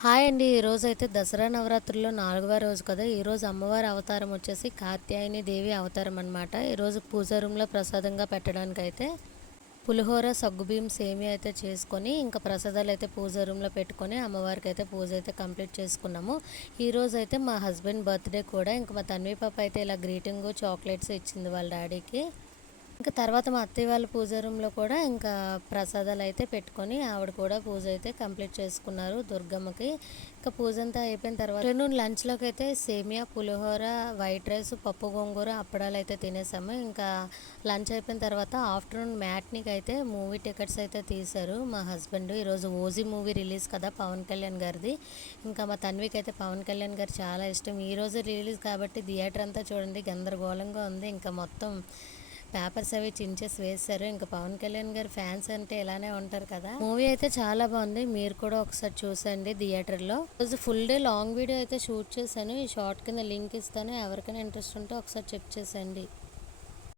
Hi అండి. ఈరోజైతే దసరా నవరాత్రుల్లో 4వ రోజు కదా! ఈరోజు అమ్మవారి అవతారం వచ్చేసి కాత్యాయని దేవి అవతారం అనమాట. ఈరోజు పూజా రూమ్‌లో ప్రసాదంగా పెట్టడానికైతే పులిహోర, సగ్గుబియ్యం, సేమియా అయితే చేసుకొని, ఇంకా ప్రసాదాలైతే పూజా రూమ్‌లో పెట్టుకొని అమ్మవారికైతే పూజ అయితే కంప్లీట్ చేసుకున్నాము. ఈరోజైతే మా హస్బెండ్ బర్త్‌డే కూడా. ఇంక మా తన్వి పాప అయితే ఇలా గ్రీటింగు, చాక్లెట్స్ ఇచ్చింది వాళ్ళ డ్యాడీకి. ఇంకా తర్వాత మా అత్తయ్య వాళ్ళ పూజ రూమ్‌లో కూడా ఇంకా ప్రసాదాలైతే పెట్టుకొని ఆవిడ కూడా పూజ అయితే కంప్లీట్ చేసుకున్నారు దుర్గమ్మకి. ఇంకా పూజ అంతా అయిపోయిన తర్వాత ఆఫ్టర్‌నూన్ లంచ్‌లోకైతే సేమియా, పులిహోర, వైట్ రైస్, పప్పు గోంగూర, అప్పడాలైతే తినేసాము. ఇంకా లంచ్ అయిపోయిన తర్వాత ఆఫ్టర్‌నూన్ మ్యాట్నీకైతే మూవీ టికెట్స్ అయితే తీశారు మా హస్బెండ్. ఈరోజు 'ఓజీ' మూవీ రిలీజ్ కదా పవన్ కళ్యాణ్ గారిది. ఇంకా మా తన్వికైతే పవన్ కళ్యాణ్ గారు చాలా ఇష్టం. ఈరోజు రిలీజ్ కాబట్టి థియేటర్ అంతా చూడండి గందరగోళంగా ఉంది. ఇంకా మొత్తం పేపర్స్ అవి చించేసి వేశారు. ఇంకా పవన్ కళ్యాణ్ గారి ఫ్యాన్స్ అంటే ఇలానే ఉంటారు కదా! మూవీ అయితే చాలా బాగుంది. మీరు కూడా ఒకసారి చూసండి థియేటర్‌లో. ఈరోజు ఫుల్ డే లాంగ్ వీడియో అయితే షూట్ చేశాను. ఈ షార్ట్ కింద లింక్ ఇస్తాను. ఎవరికైనా ఇంట్రెస్ట్ ఉంటే ఒకసారి చెక్ చేసేయండి.